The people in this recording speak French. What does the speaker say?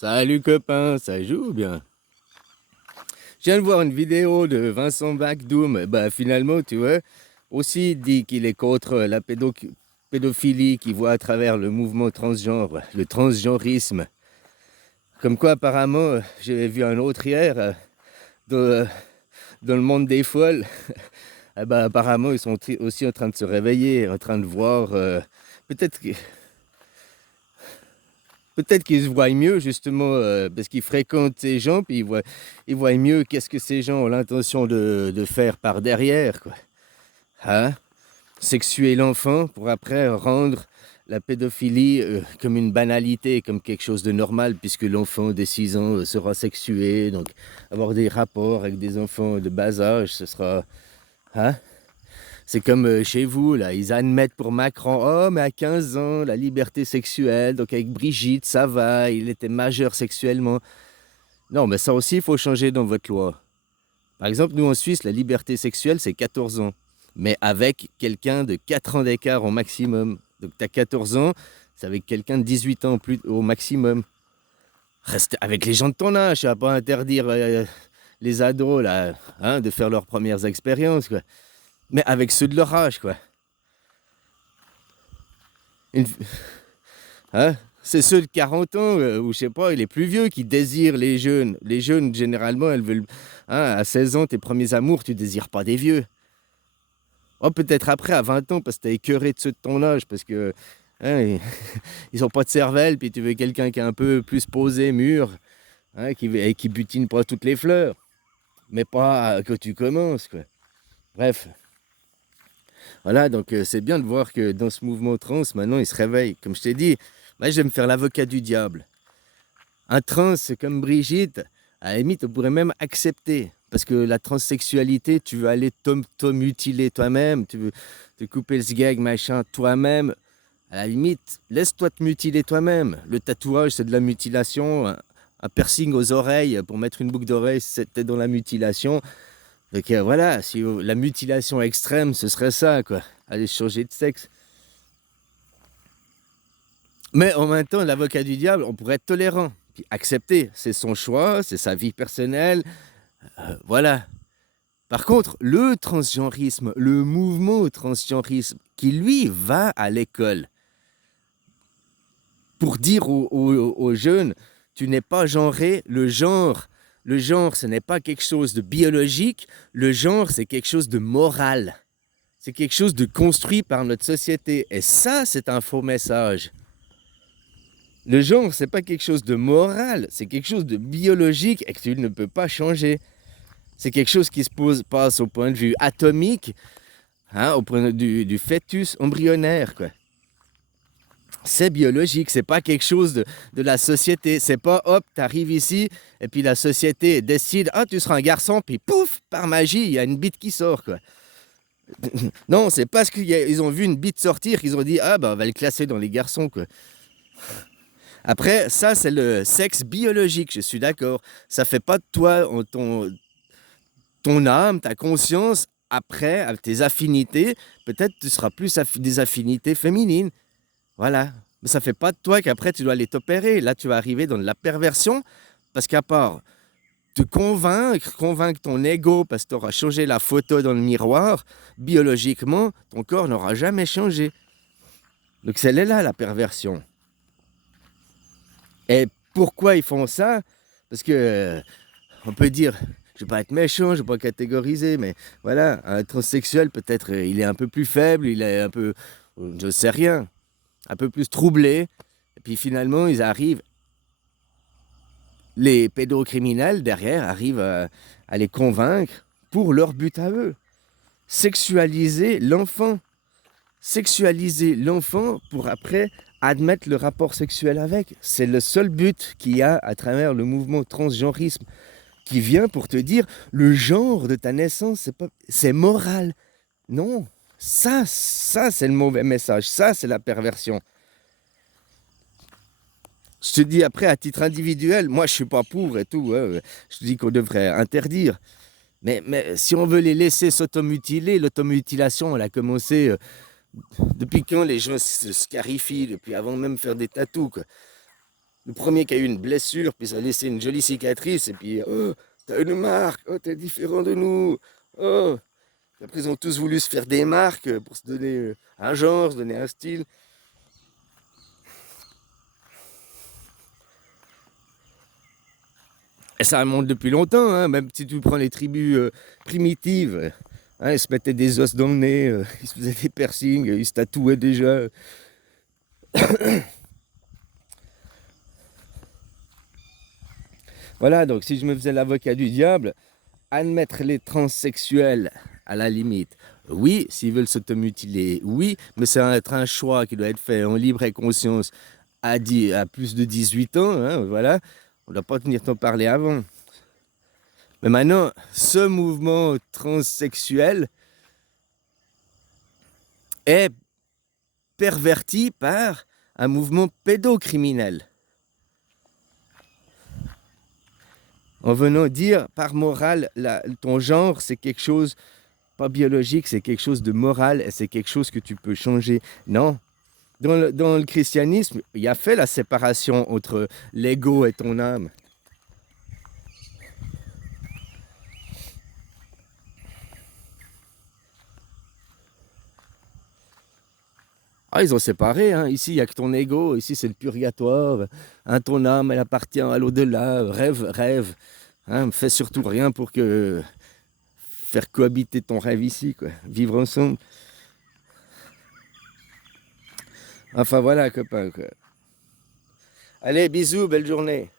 Salut copain, ça joue ou bien? Je viens de voir une vidéo de Vincent Backdoom. Bah finalement, tu vois, aussi il dit qu'il est contre la pédophilie, qu'il voit à travers le mouvement transgenre, le transgenrisme. Comme quoi apparemment, j'ai vu un autre hier dans, dans le monde des folles. Ah bah, apparemment, ils sont aussi en train de se réveiller, en train de voir. Peut-être que- Peut-être qu'ils se voient mieux, justement, parce qu'ils fréquentent ces gens, puis ils voient mieux qu'est-ce que ces gens ont l'intention de faire par derrière, quoi. Hein? Sexuer l'enfant pour après rendre la pédophilie comme une banalité, comme quelque chose de normal, puisque l'enfant de 6 ans sera sexué. Donc, avoir des rapports avec des enfants de bas âge, ce sera. Hein? C'est comme chez vous, là, ils admettent pour Macron, oh, mais à 15 ans, la liberté sexuelle, donc avec Brigitte, ça va, il était majeur sexuellement. Non, mais ça aussi, il faut changer dans votre loi. Par exemple, nous en Suisse, la liberté sexuelle, c'est 14 ans, mais avec quelqu'un de 4 ans d'écart au maximum. Donc tu as 14 ans, c'est avec quelqu'un de 18 ans plus, au maximum. Reste avec les gens de ton âge, tu vas pas interdire les ados, là, hein, de faire leurs premières expériences, quoi. Mais avec ceux de leur âge, quoi. Une, Hein? C'est ceux de 40 ans, ou je sais pas, les plus vieux qui désirent les jeunes. Les jeunes, généralement, elles veulent. Hein, à 16 ans, tes premiers amours, tu désires pas des vieux. Oh, peut-être après, à 20 ans, parce que t'as écœuré de ceux de ton âge, parce que. Hein, ils ont pas de cervelle, puis tu veux quelqu'un qui est un peu plus posé, mûr, hein, et qui butine pas toutes les fleurs. Mais pas que tu commences, quoi. Bref. Voilà, donc c'est bien de voir que dans ce mouvement trans, maintenant, ils se réveillent. Comme je t'ai dit, moi, je vais me faire l'avocat du diable. Un trans comme Brigitte, à la limite, on pourrait même accepter. Parce que la transsexualité, tu veux aller mutiler toi-même, tu veux te couper le sgeg, machin, toi-même. À la limite, laisse-toi te mutiler toi-même. Le tatouage, c'est de la mutilation. Un piercing aux oreilles pour mettre une boucle d'oreille, c'était dans la mutilation. Donc voilà, si la mutilation extrême, ce serait ça, quoi. Aller changer de sexe. Mais en même temps, l'avocat du diable, on pourrait être tolérant, puis accepter. C'est son choix, c'est sa vie personnelle, voilà. Par contre, le transgenrisme, le mouvement transgenrisme, qui lui va à l'école pour dire aux jeunes, tu n'es pas genré, le genre, ce n'est pas quelque chose de biologique, le genre, c'est quelque chose de moral. C'est quelque chose de construit par notre société. Et ça, c'est un faux message. Le genre, c'est pas quelque chose de moral, c'est quelque chose de biologique et que tu ne peux pas changer. C'est quelque chose qui passe au point de vue atomique, hein, au point de vue du fœtus embryonnaire, quoi. C'est biologique, c'est pas quelque chose de la société. C'est pas hop, t'arrives ici et puis la société décide, ah, tu seras un garçon, puis pouf, par magie, il y a une bite qui sort, quoi. Non, c'est parce qu'ils ont vu une bite sortir qu'ils ont dit, ah, ben on va le classer dans les garçons, quoi. Après, ça, c'est le sexe biologique, je suis d'accord. Ça fait pas de toi ton âme, ta conscience. Après, avec tes affinités, peut-être tu seras plus des affinités féminines. Voilà. Mais ça fait pas de toi qu'après tu dois aller t'opérer. Là, tu vas arriver dans de la perversion parce qu'à part te convaincre ton ego parce que tu auras changé la photo dans le miroir, biologiquement, ton corps n'aura jamais changé. Donc, c'est là la perversion. Et pourquoi ils font ça? Parce que, on peut dire, je ne vais pas être méchant, je ne vais pas catégoriser, mais voilà, un transsexuel, peut-être, il est un peu plus faible, il est un peu, je ne sais rien, un peu plus troublé. Et puis finalement, les pédocriminels derrière arrivent à les convaincre pour leur but à eux. Sexualiser l'enfant. Sexualiser l'enfant pour après admettre le rapport sexuel avec. C'est le seul but qu'il y a à travers le mouvement transgenrisme qui vient pour te dire le genre de ta naissance, c'est moral. Non, ça c'est le mauvais message, ça c'est la perversion. Je te dis après, à titre individuel, moi je suis pas pour et tout, hein, je te dis qu'on devrait interdire. Mais si on veut les laisser s'automutiler, l'automutilation, elle a commencé depuis quand les gens se scarifient, depuis avant même faire des tatous, quoi. Le premier qui a eu une blessure, puis ça a laissé une jolie cicatrice, et puis, oh, t'as une marque, oh, t'es différent de nous, oh. Puis après, ils ont tous voulu se faire des marques pour se donner un genre, se donner un style. Et ça remonte depuis longtemps, hein, même si tu prends les tribus primitives, hein, ils se mettaient des os dans le nez, ils se faisaient des piercings, ils se tatouaient déjà. Voilà, donc si je me faisais l'avocat du diable, admettre les transsexuels à la limite. Oui, s'ils veulent s'automutiler, oui, mais ça va être un choix qui doit être fait en libre et conscience à plus de 18 ans, hein, voilà. On ne doit pas tenir t'en parler avant. Mais maintenant, ce mouvement transsexuel est perverti par un mouvement pédocriminel. En venant dire par morale, ton genre, c'est quelque chose pas biologique, c'est quelque chose de moral et c'est quelque chose que tu peux changer. Non. Dans le christianisme, il y a fait la séparation entre l'ego et ton âme. Ah, ils ont séparé, hein. Ici, il n'y a que ton ego, ici, c'est le purgatoire. Hein, ton âme, elle appartient à l'au-delà. Rêve, rêve. Hein, fais surtout rien pour faire cohabiter ton rêve ici, quoi. Vivre ensemble. Enfin, voilà, copain, quoi. Allez, bisous, belle journée.